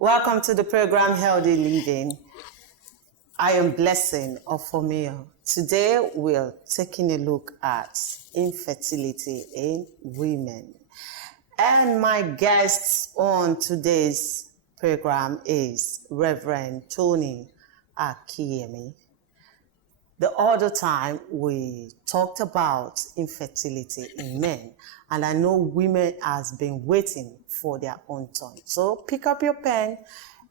Welcome to the program Healthy Living. I am Blessing Ofomio. Today we're taking a look at infertility in women. And my guest on today's program is Reverend Tony Akinyemi. The other time we talked about infertility in men, and I know women has been waiting for their own turn. So pick up your pen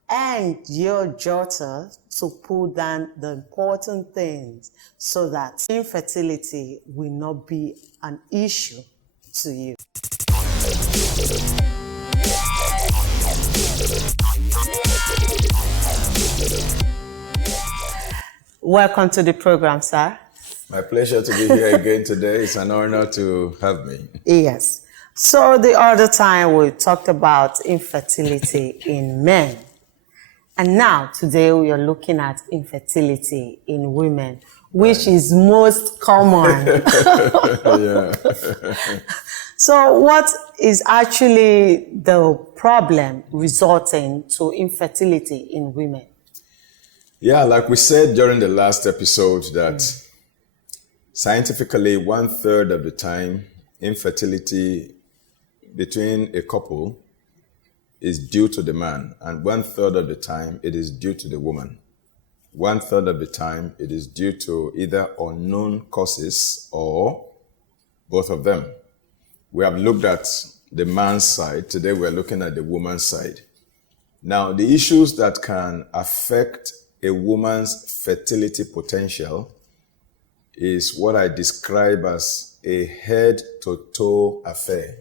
and your jotter to put down the important things so that infertility will not be an issue to you. Welcome to the program, sir. My pleasure to be here again today. It's an honor to have me. Yes. So the other time we talked about infertility in men. And now today we are looking at infertility in women, which is most common. Yeah. So what is actually the problem resulting to infertility in women? Yeah, like we said during the last episode that scientifically 1/3 of the time infertility between a couple is due to the man, and 1/3 of the time it is due to the woman. 1/3 of the time it is due to either unknown causes or both of them. We have looked at the man's side. Today we're looking at the woman's side. Now, the issues that can affect a woman's fertility potential is what I describe as a head-to-toe affair.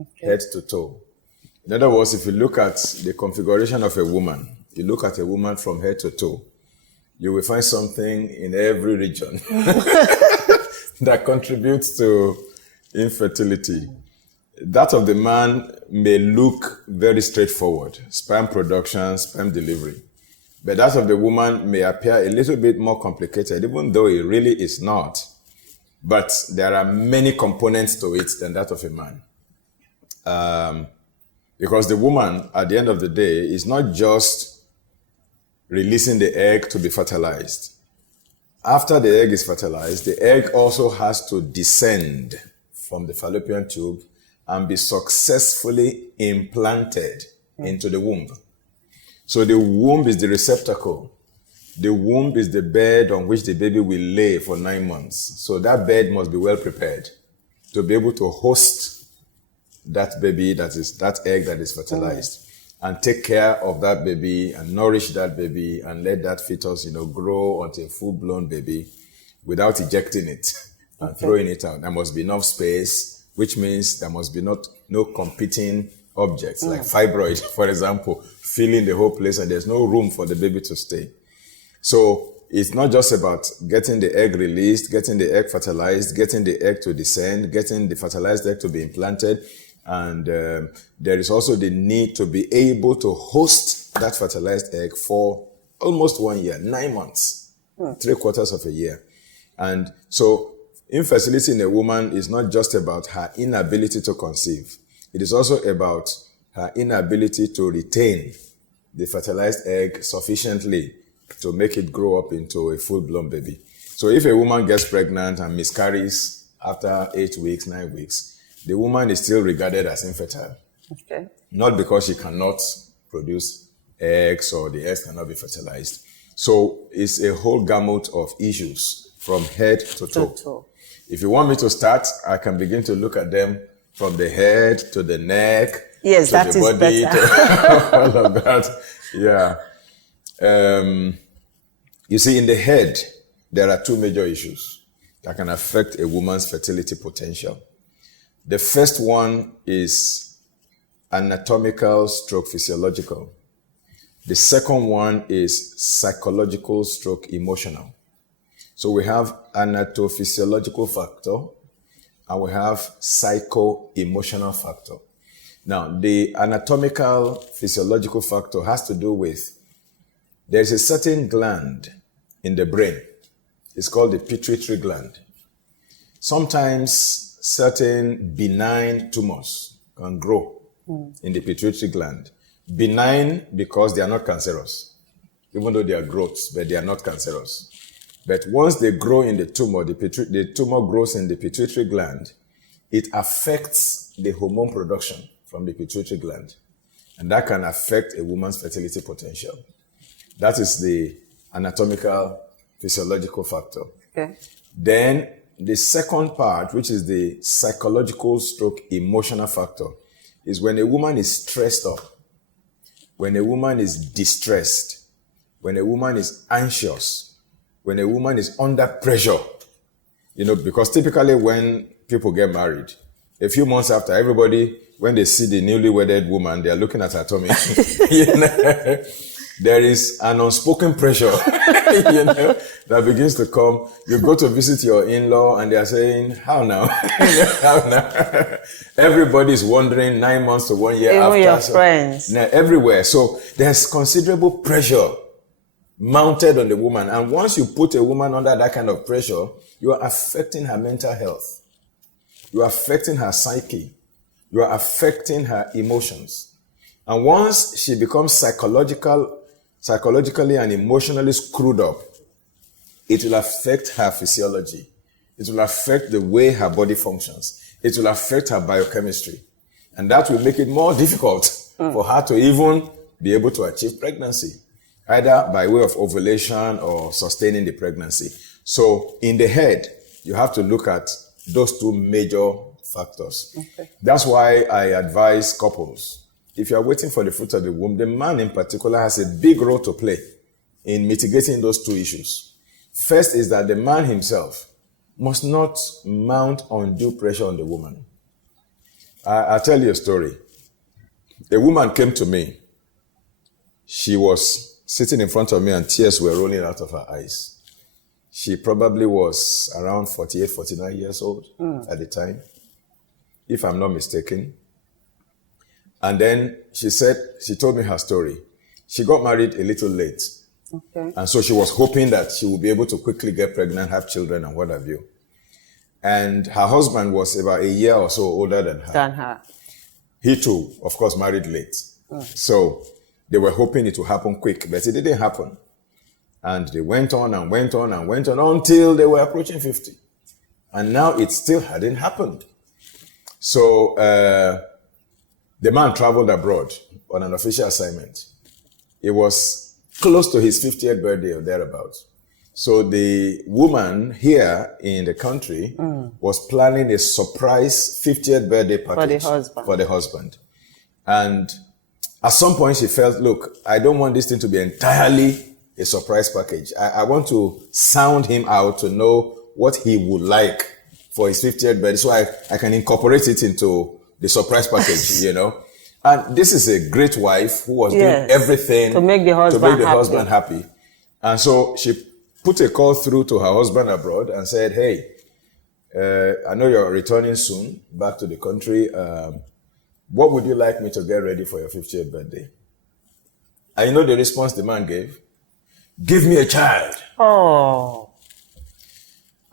Okay. Head to toe. In other words, if you look at the configuration of a woman, you look at a woman from head to toe, you will find something in every region that contributes to infertility. That of the man may look very straightforward, sperm production, sperm delivery. But that of the woman may appear a little bit more complicated, even though it really is not. But there are many components to it than that of a man. Because the woman, at the end of the day, is not just releasing the egg to be fertilized. After the egg is fertilized, the egg also has to descend from the fallopian tube and be successfully implanted into the womb. So the womb is the receptacle. The womb is the bed on which the baby will lay for 9 months. So that bed must be well prepared to be able to host that baby, that egg that is fertilized, and take care of that baby and nourish that baby and let that fetus, grow until a full-blown baby without ejecting it and throwing it out. There must be enough space, which means there must be no competing objects like fibroid, for example, filling the whole place, and there's no room for the baby to stay. So it's not just about getting the egg released, getting the egg fertilized, getting the egg to descend, getting the fertilized egg to be implanted, and there is also the need to be able to host that fertilized egg for almost 1 year, 9 months, 3/4 of a year. And so infertility in a woman is not just about her inability to conceive. It is also about her inability to retain the fertilized egg sufficiently to make it grow up into a full-blown baby. So if a woman gets pregnant and miscarries after 8 weeks, 9 weeks, the woman is still regarded as infertile. Okay. Not because she cannot produce eggs or the eggs cannot be fertilized. So it's a whole gamut of issues from head to toe. If you want me to start, I can begin to look at them from the head to the neck, yes, to the body, to all of that. Yeah. You see, in the head, there are two major issues that can affect a woman's fertility potential. The first one is anatomical stroke physiological. The second one is psychological stroke emotional. So we have anatophysiological factor and we have psycho-emotional factor. Now, the anatomical physiological factor has to do with, there's a certain gland in the brain. It's called the pituitary gland. Sometimes certain benign tumors can grow in the pituitary gland. Benign because they are not cancerous, even though they are growths, but they are not cancerous. But once they grow in the tumor, the tumor grows in the pituitary gland, it affects the hormone production from the pituitary gland. And that can affect a woman's fertility potential. That is the anatomical, physiological factor. Okay. Then the second part, which is the psychological stroke emotional factor, is when a woman is stressed up, when a woman is distressed, when a woman is anxious, when a woman is under pressure. Because typically when people get married, a few months after, everybody, when they see the newly wedded woman, they are looking at her tummy. There is an unspoken pressure, that begins to come. You go to visit your in-law and they are saying, how now? How now? Everybody is wondering 9 months to 1 year even after. your friends. Everywhere. So there's considerable pressure mounted on the woman. And once you put a woman under that kind of pressure, you are affecting her mental health. You are affecting her psyche. You are affecting her emotions. And once she becomes psychologically and emotionally screwed up, it will affect her physiology. It will affect the way her body functions. It will affect her biochemistry. And that will make it more difficult for her to even be able to achieve pregnancy, either by way of ovulation or sustaining the pregnancy. So in the head, you have to look at those two major factors. Okay. That's why I advise couples, if you are waiting for the fruit of the womb, the man in particular has a big role to play in mitigating those two issues. First is that the man himself must not mount undue pressure on the woman. I'll tell you a story. A woman came to me. She was sitting in front of me and tears were rolling out of her eyes. She probably was around 48, 49 years old at the time, if I'm not mistaken. And then she told me her story. She got married a little late. Okay. And so she was hoping that she would be able to quickly get pregnant, have children, and what have you. And her husband was about a year or so older than her. He too, of course, married late. So they were hoping it would happen quick, but it didn't happen. And they went on and went on and went on until they were approaching 50. And now it still hadn't happened. So the man traveled abroad on an official assignment. It was close to his 50th birthday or thereabouts. So the woman here in the country was planning a surprise 50th birthday package for the husband. And at some point she felt, look, I don't want this thing to be entirely a surprise package. I want to sound him out to know what he would like for his 50th birthday so I can incorporate it into the surprise package, And this is a great wife who was doing everything to make the husband happy. And so she put a call through to her husband abroad and said, hey, I know you're returning soon back to the country. What would you like me to get ready for your 50th birthday? And you know the response the man gave? Give me a child. Oh.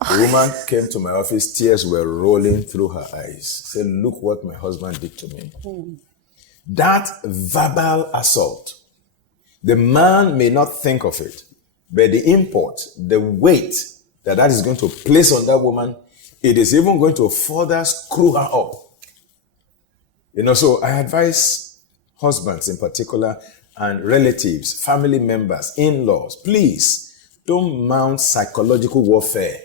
The woman came to my office, tears were rolling through her eyes. Said, look what my husband did to me. That verbal assault, the man may not think of it, but the import, the weight that is going to place on that woman, it is even going to further screw her up. So I advise husbands in particular and relatives, family members, in-laws, please don't mount psychological warfare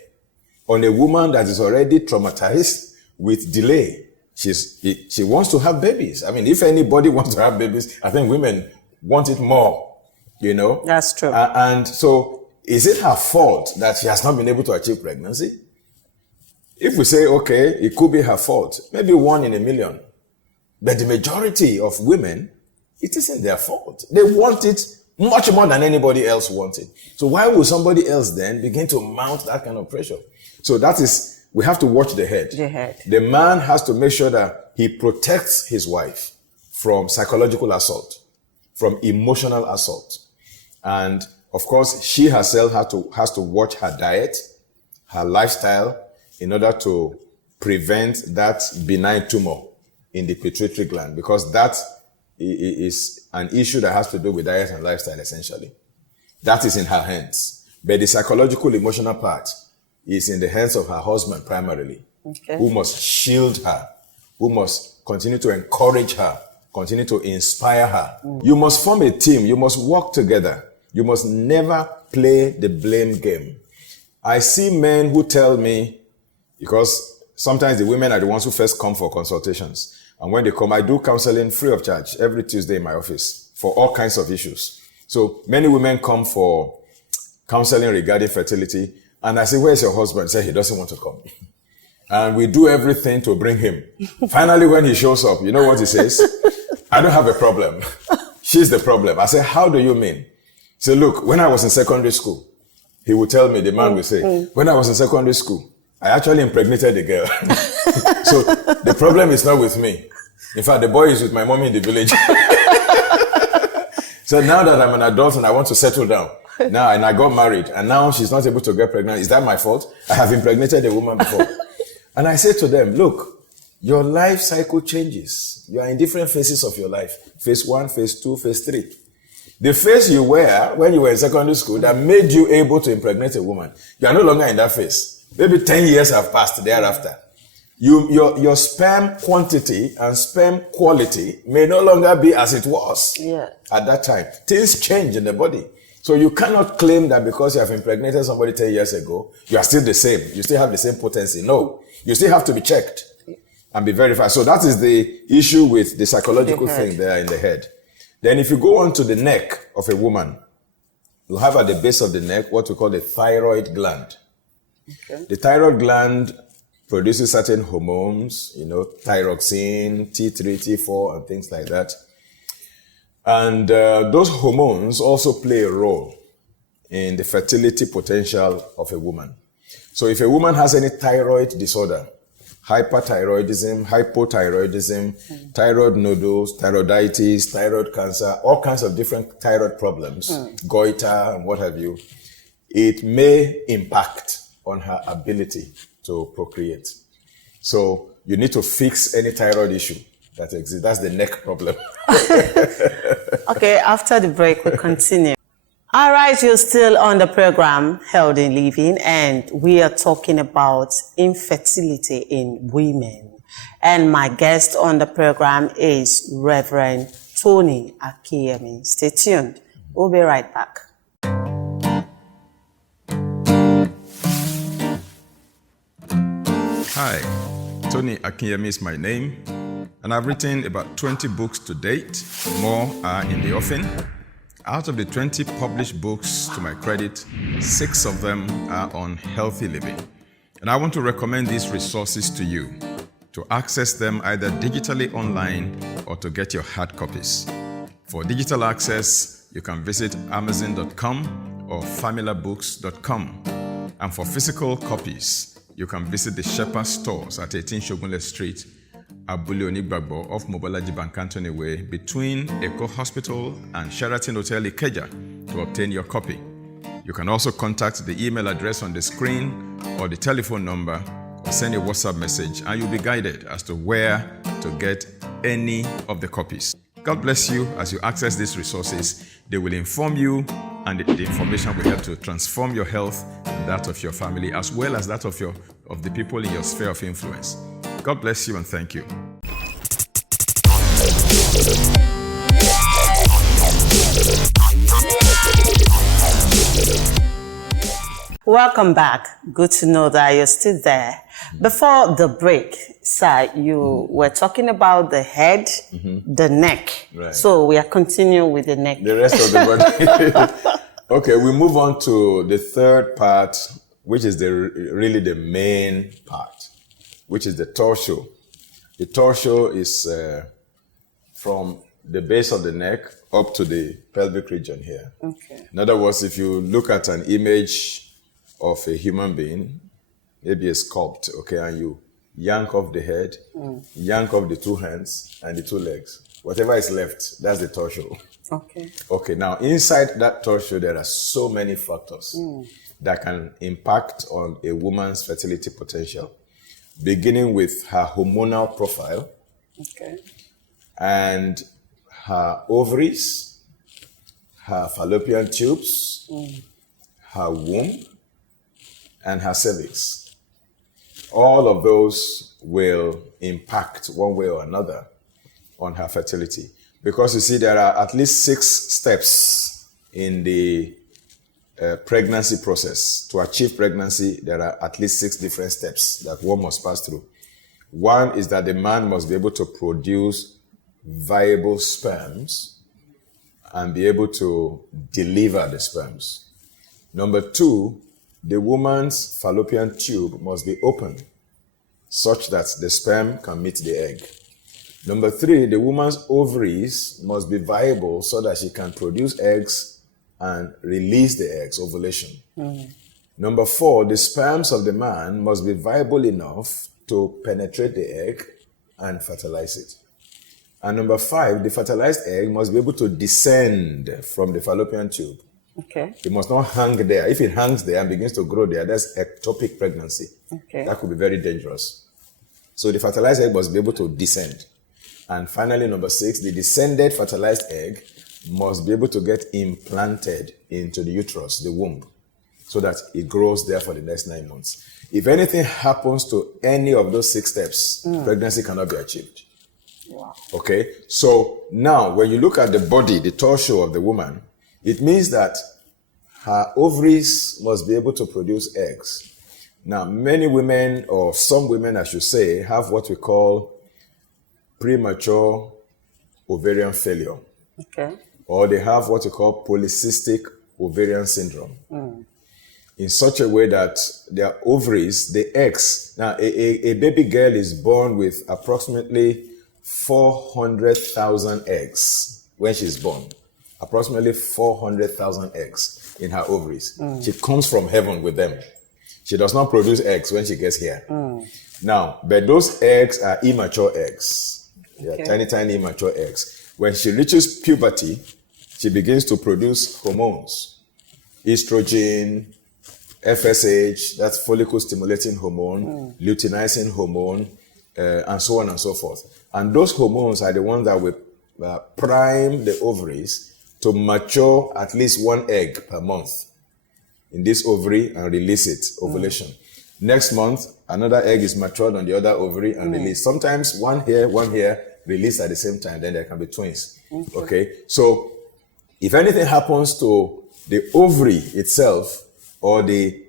on a woman that is already traumatized with delay. She wants to have babies. I mean, if anybody wants to have babies, I think women want it more, That's true. And so is it her fault that she has not been able to achieve pregnancy? If we say, okay, it could be her fault, maybe 1 in a million. But the majority of women, it isn't their fault. They want it much more than anybody else wants it. So why would somebody else then begin to mount that kind of pressure? So that is, we have to watch the head. The man has to make sure that he protects his wife from psychological assault, from emotional assault. And of course, she herself has to watch her diet, her lifestyle, in order to prevent that benign tumor in the pituitary gland, because that is an issue that has to do with diet and lifestyle, essentially. That is in her hands. But the psychological, emotional part is in the hands of her husband primarily, who must shield her, who must continue to encourage her, continue to inspire her. You must form a team. You must work together. You must never play the blame game. I see men who tell me, because sometimes the women are the ones who first come for consultations. And when they come, I do counseling free of charge every Tuesday in my office for all kinds of issues. So many women come for counseling regarding fertility. And I say, where's your husband? Say, he doesn't want to come. And we do everything to bring him. Finally, when he shows up, you know what he says? I don't have a problem. She's the problem. I say, how do you mean? He said, look, when I was in secondary school, he would tell me, the man would say, when I was in secondary school, I actually impregnated the girl. So the problem is not with me. In fact, the boy is with my mommy in the village. So now that I'm an adult and I want to settle down, now, and I got married, and now she's not able to get pregnant, is that my fault? I have impregnated a woman before. And I say to them, look, your life cycle changes. You are in different phases of your life. Phase 1, phase 2, phase 3. The phase you were when you were in secondary school that made you able to impregnate a woman, you are no longer in that phase. Maybe 10 years have passed thereafter. Your sperm quantity and sperm quality may no longer be as it was at that time. Things change in the body. So you cannot claim that because you have impregnated somebody 10 years ago, you are still the same. You still have the same potency. No. You still have to be checked and be verified. So that is the issue with the psychological thing there in the head. Then if you go on to the neck of a woman, you have at the base of the neck what we call the thyroid gland. The thyroid gland produces certain hormones, thyroxine, T3, T4, and things like that. And those hormones also play a role in the fertility potential of a woman. So if a woman has any thyroid disorder, hyperthyroidism, hypothyroidism, thyroid nodules, thyroiditis, thyroid cancer, all kinds of different thyroid problems, goiter and what have you, it may impact on her ability to procreate. So you need to fix any thyroid issue that exists. That's the neck problem. Okay, after the break, we'll continue. All right, you're still on the program, Healthy Living, and we are talking about infertility in women. And my guest on the program is Reverend Tony Akinyemi. Stay tuned. We'll be right back. Hi, Tony Akinyemi is my name, and I've written about 20 books to date. More are in the offing. Out of the 20 published books, to my credit, 6 of them are on healthy living. And I want to recommend these resources to you, to access them either digitally online or to get your hard copies. For digital access, you can visit amazon.com or familabooks.com. And for physical copies, you can visit the Shepherd stores at 18 Shogunle Street, Abule Onigbagbo off Mobolaji Bankantoni Way between Eko Hospital and Sheraton Hotel Ikeja to obtain your copy. You can also contact the email address on the screen or the telephone number or send a WhatsApp message and you'll be guided as to where to get any of the copies. God bless you as you access these resources. They will inform you and the information will help to transform your health and that of your family as well as that of the people in your sphere of influence. God bless you and thank you. Welcome back. Good to know that you're still there. Before the break, sir, you were talking about the head, the neck. Right. So we are continuing with the neck. The rest of the body. Okay, we move on to the third part, which is really the main part, which is the torso. The torso is from the base of the neck up to the pelvic region here. Okay. In other words, if you look at an image of a human being, maybe a sculpt, okay, and you yank off the head, yank off the 2 hands and the 2 legs. Whatever is left, that's the torso. Okay. Okay, now inside that torso, there are so many factors that can impact on a woman's fertility potential, beginning with her hormonal profile Okay. and her ovaries, her fallopian tubes, her womb, and her cervix. All of those will impact one way or another on her fertility. Because you see, there are at least 6 steps in the pregnancy process. To achieve pregnancy, there are at least 6 different steps that one must pass through. One is that the man must be able to produce viable sperms and be able to deliver the sperms. Number 2, the woman's fallopian tube must be open such that the sperm can meet the egg. Number 3, the woman's ovaries must be viable so that she can produce eggs and release the eggs, ovulation. Number 4, the sperms of the man must be viable enough to penetrate the egg and fertilize it. And number 5, the fertilized egg must be able to descend from the fallopian tube. Okay. It must not hang there. If it hangs there and begins to grow there, that's ectopic pregnancy. Okay. That could be very dangerous. So the fertilized egg must be able to descend. And finally, number 6, the descended fertilized egg must be able to get implanted into the uterus, the womb, so that it grows there for the next 9 months. If anything happens to any of those 6 steps, pregnancy cannot be achieved. Wow. Okay? So now, when you look at the body, the torso of the woman, it means that her ovaries must be able to produce eggs. Now, many women, or some women, I should say, have what we call premature ovarian failure. Okay. Or they have what we call polycystic ovarian syndrome. In such a way that their ovaries, the eggs, now a baby girl is born with approximately 400,000 eggs when she's born. Approximately 400,000 eggs in her ovaries. She comes from heaven with them. She does not produce eggs when she gets here. Now, but those eggs are immature eggs. They are tiny, tiny immature eggs. When she reaches puberty, she begins to produce hormones. Estrogen, FSH, that's follicle stimulating hormone, luteinizing hormone, and so on and so forth. And those hormones are the ones that will prime the ovaries to mature at least 1 egg per month in this ovary and release it, ovulation. Next month, another egg is matured on the other ovary and released. Sometimes one here, released at the same time, then there can be twins. Okay? So, if anything happens to the ovary itself or the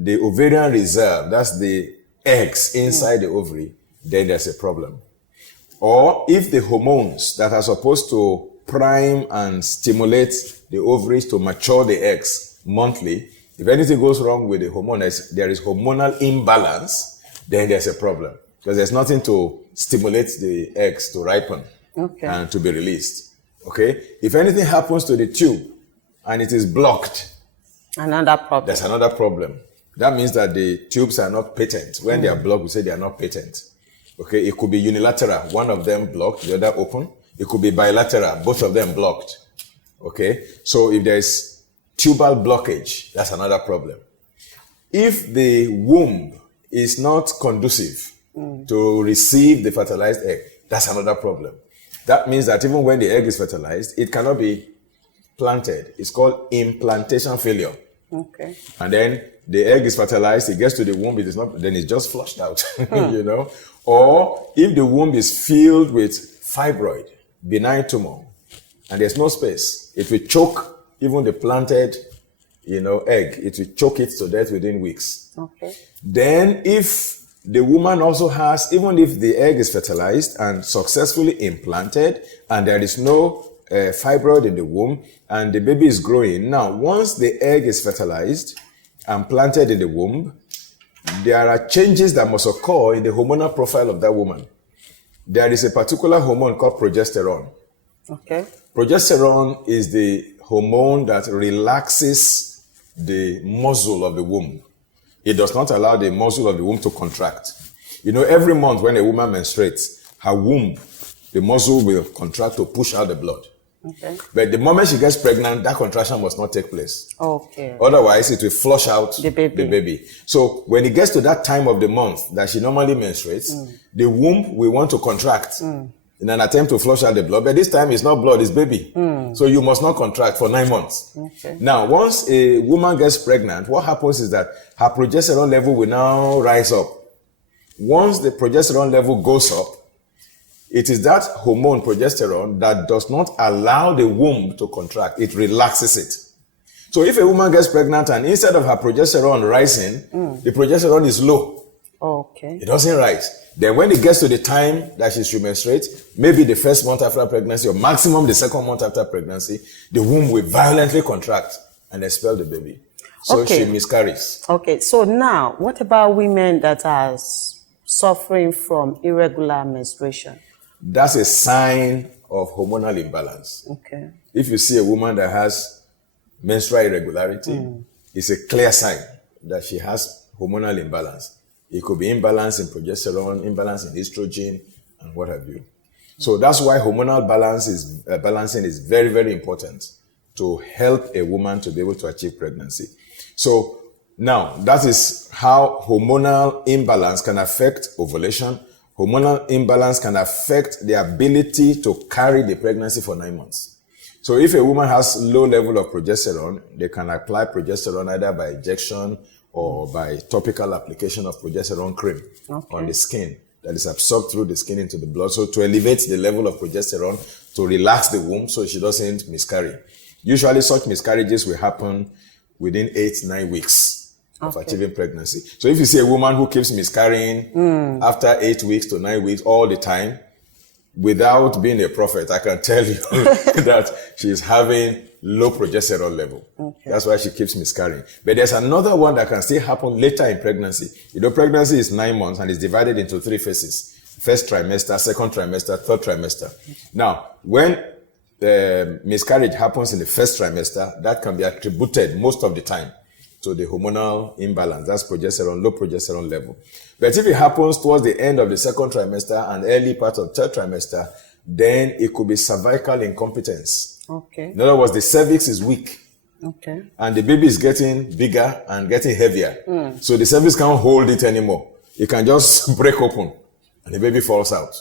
ovarian reserve, that's the eggs inside the ovary, then there's a problem. Or if the hormones that are supposed to prime and stimulate the ovaries to mature the eggs monthly, if anything goes wrong with the hormone, there is hormonal imbalance, then there's a problem. Because there's nothing to stimulate the eggs to ripen and to be released. Okay? If anything happens to the tube and it is blocked, another problem. There's another problem. That means that the tubes are not patent. When they are blocked, we say they are not patent. Okay? It could be unilateral. One of them blocked, the other open. It could be bilateral, both of them blocked. Okay? So if there's tubal blockage, that's another problem. If the womb is not conducive to receive the fertilized egg, that's another problem. That means that even when the egg is fertilized, it cannot be planted. It's called implantation failure. Okay. And then the egg is fertilized, it gets to the womb, it is not, then it's just flushed out, you know. Or if the womb is filled with fibroid, benign tumor, and there's no space, it will choke even the planted, egg. It will choke it to death within weeks. Okay. Then if the woman also has, even if the egg is fertilized and successfully implanted, and there is no fibroid in the womb, and the baby is growing. Now, once the egg is fertilized and planted in the womb, there are changes that must occur in the hormonal profile of that woman. There is a particular hormone called progesterone. Okay. Progesterone is the hormone that relaxes the muscle of the womb. It does not allow the muscle of the womb to contract. Every month when a woman menstruates, her womb, the muscle will contract to push out the blood. Okay. But the moment she gets pregnant, that contraction must not take place. Okay. Otherwise, it will flush out the baby. So when it gets to that time of the month that she normally menstruates, the womb will want to contract. in an attempt to flush out the blood, but this time it's not blood, it's baby. So you must not contract for 9 months. Okay. Now, once a woman gets pregnant, what happens is that her progesterone level will now rise up. Once the progesterone level goes up, it is that hormone progesterone that does not allow the womb to contract. It relaxes it. So if a woman gets pregnant and instead of her progesterone rising, the progesterone is low. Okay. It doesn't rise. Then when it gets to the time that she should menstruate, maybe the first month after pregnancy or maximum the second month after pregnancy, the womb will violently contract and expel the baby. So she miscarries. Okay, so now what about women that are suffering from irregular menstruation? That's a sign of hormonal imbalance. Okay. If you see a woman that has menstrual irregularity, it's a clear sign that she has hormonal imbalance. It could be imbalance in progesterone, imbalance in estrogen, and what have you. So that's why hormonal balancing is very, very important to help a woman to be able to achieve pregnancy. So now, that is how hormonal imbalance can affect ovulation. Hormonal imbalance can affect the ability to carry the pregnancy for 9 months. So if a woman has low level of progesterone, they can apply progesterone either by injection or by topical application of progesterone cream on the skin that is absorbed through the skin into the blood. So to elevate the level of progesterone, to relax the womb so she doesn't miscarry. Usually such miscarriages will happen within 8-9 weeks of achieving pregnancy. So if you see a woman who keeps miscarrying after 8 weeks to 9 weeks all the time, without being a prophet, I can tell you that she's having low progesterone level. Okay. That's why she keeps miscarrying. But there's another one that can still happen later in pregnancy. You know, pregnancy is 9 months and is divided into 3 phases. First trimester, second trimester, third trimester. Now, when miscarriage happens in the first trimester, that can be attributed most of the time to the hormonal imbalance. That's progesterone, low progesterone level. But if it happens towards the end of the second trimester and early part of third trimester, then it could be cervical incompetence. Okay. In other words, the cervix is weak. Okay. And the baby is getting bigger and getting heavier. So the cervix can't hold it anymore. It can just break open and the baby falls out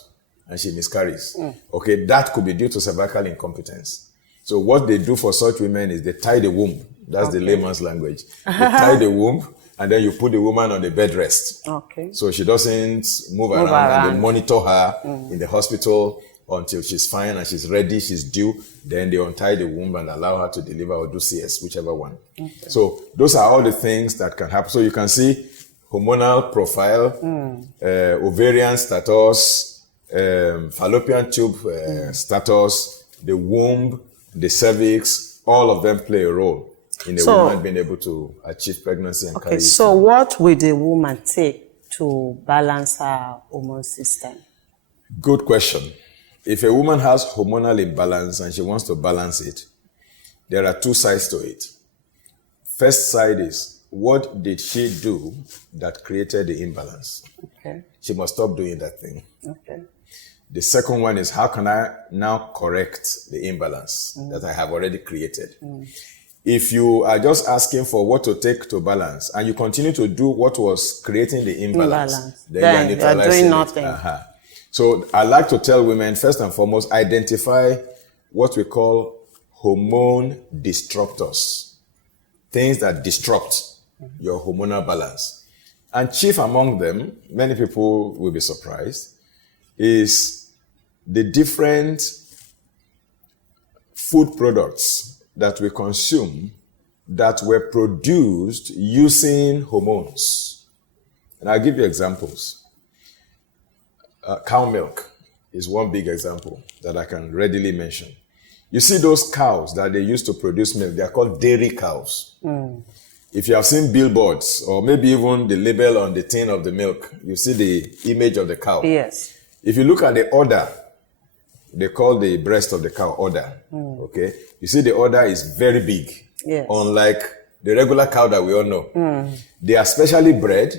and she miscarries. Okay, that could be due to cervical incompetence. So what they do for such women is they tie the womb. That's the layman's language. You tie the womb and then you put the woman on the bed rest. Okay. So she doesn't move around. And they monitor her in the hospital until she's fine and she's ready, she's due. Then they untie the womb and allow her to deliver or do CS, whichever one. Okay. So those are all the things that can happen. So you can see hormonal profile, ovarian status, fallopian tube status, the womb, the cervix, all of them play a role in a woman being able to achieve pregnancy and carry it. So what will the woman take to balance her hormone system? Good question. If a woman has hormonal imbalance and she wants to balance it, there are 2 sides to it. First side is, what did she do that created the imbalance? Okay. She must stop doing that thing. Okay. The second one is, how can I now correct the imbalance that I have already created? If you are just asking for what to take to balance and you continue to do what was creating the imbalance, then you are doing nothing. So I like to tell women, first and foremost, identify what we call hormone disruptors, things that disrupt your hormonal balance. And chief among them, many people will be surprised, is the different food products that we consume that were produced using hormones. And I'll give you examples. Cow milk is one big example that I can readily mention. You see those cows that they use to produce milk, they are called dairy cows. If you have seen billboards or maybe even the label on the tin of the milk, you see the image of the cow. Yes. If you look at the udder, they call the breast of the cow udder. Okay. You see the udder is very big. Yes. Unlike the regular cow that we all know. They are specially bred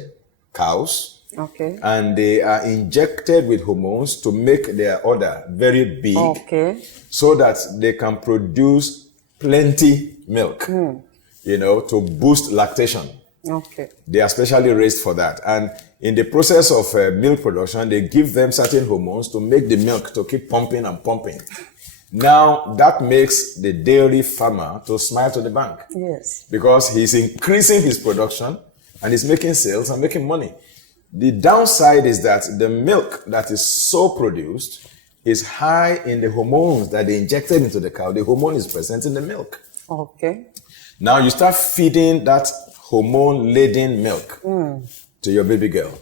cows. Okay. And they are injected with hormones to make their udder very big. Okay. So that they can produce plenty milk. You know, to boost lactation. Okay. They are specially raised for that. And in the process of milk production, they give them certain hormones to make the milk to keep pumping and pumping. Now, that makes the dairy farmer to smile to the bank. Yes. Because he's increasing his production and he's making sales and making money. The downside is that the milk that is so produced is high in the hormones that they injected into the cow. The hormone is present in the milk. Okay. Now you start feeding that hormone-laden milk to your baby girl.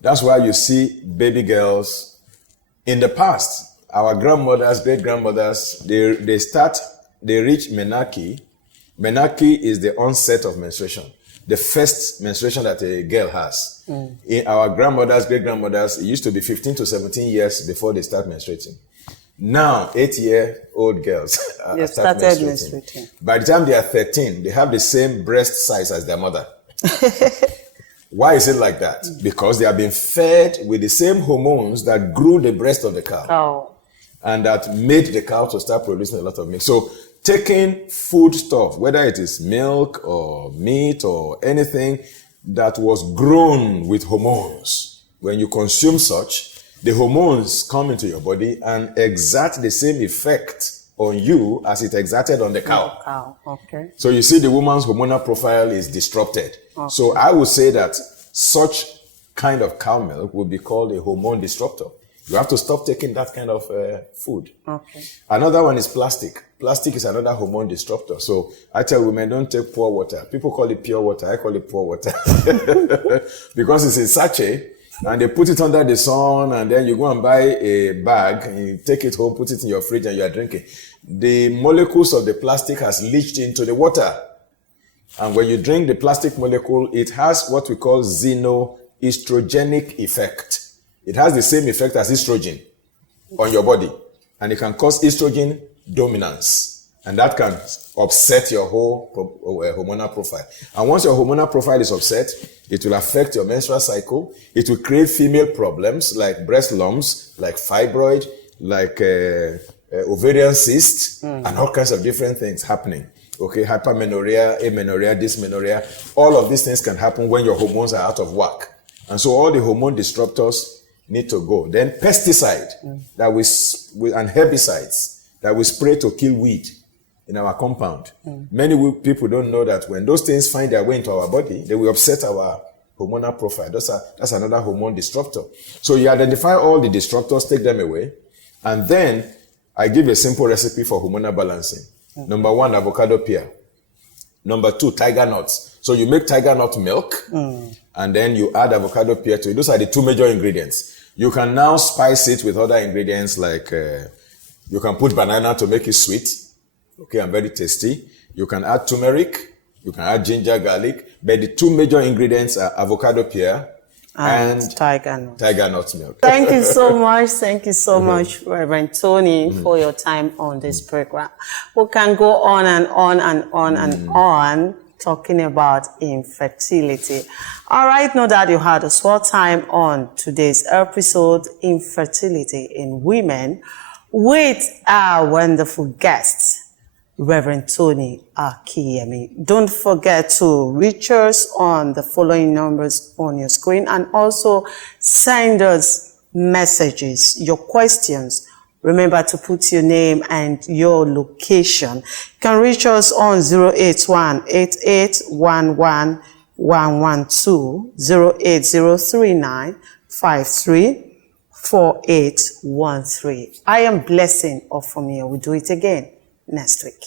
That's why you see baby girls in the past. Our grandmothers, great-grandmothers, they reach menarche. Menarche is the onset of menstruation, the first menstruation that a girl has. In our grandmothers, great-grandmothers, it used to be 15 to 17 years before they start menstruating. Now, 8-year-old girls start menstruating. By the time they are 13, they have the same breast size as their mother. Why is it like that? Because they have been fed with the same hormones that grew the breast of the cow. Oh. And that made the cow to start producing a lot of milk. So taking food stuff, whether it is milk or meat or anything that was grown with hormones, when you consume such, the hormones come into your body and exert the same effect on you as it exerted on the cow. Okay. So you see the woman's hormonal profile is disrupted. Okay. So I would say that such kind of cow milk would be called a hormone disruptor. You have to stop taking that kind of food. Okay. Another one is plastic. Plastic is another hormone disruptor. So I tell women, don't take pour water. People call it pure water. I call it pour water. Because it's in sachet, and they put it under the sun, and then you go and buy a bag, and you take it home, put it in your fridge, and you are drinking. The molecules of the plastic has leached into the water. And when you drink the plastic molecule, it has what we call xenoestrogenic effect. It has the same effect as estrogen on your body. And it can cause estrogen dominance. And that can upset your whole hormonal profile. And once your hormonal profile is upset, it will affect your menstrual cycle. It will create female problems like breast lumps, like fibroid, like ovarian cyst, and all kinds of different things happening. Okay, hypermenorrhea, amenorrhea, dysmenorrhea. All of these things can happen when your hormones are out of whack. And so all the hormone disruptors need to go. Then pesticide that and herbicides that we spray to kill weed in our compound. Many people don't know that when those things find their way into our body, they will upset our hormonal profile. That's another hormone disruptor. So you identify all the disruptors, take them away, and then I give a simple recipe for hormonal balancing. Number 1, avocado pear. Number 2, tiger nuts. So you make tiger nut milk, and then you add avocado pear to it. Those are the 2 major ingredients. You can now spice it with other ingredients like you can put banana to make it sweet, okay, and very tasty. You can add turmeric, you can add ginger, garlic, but the 2 major ingredients are avocado pear and tiger nut milk. Thank you so much. Thank you so much, Reverend Tony, for your time on this program. We can go on and on and on and on talking about infertility. All right, know that you had a swell time on today's episode, Infertility in Women, with our wonderful guest, Reverend Tony Akinyemi. Don't forget to reach us on the following numbers on your screen, and also send us messages, your questions. Remember to put your name and your location. You can reach us on 081-8811-112, 08039534813. I am Blessing Ofomia. We'll do it again next week.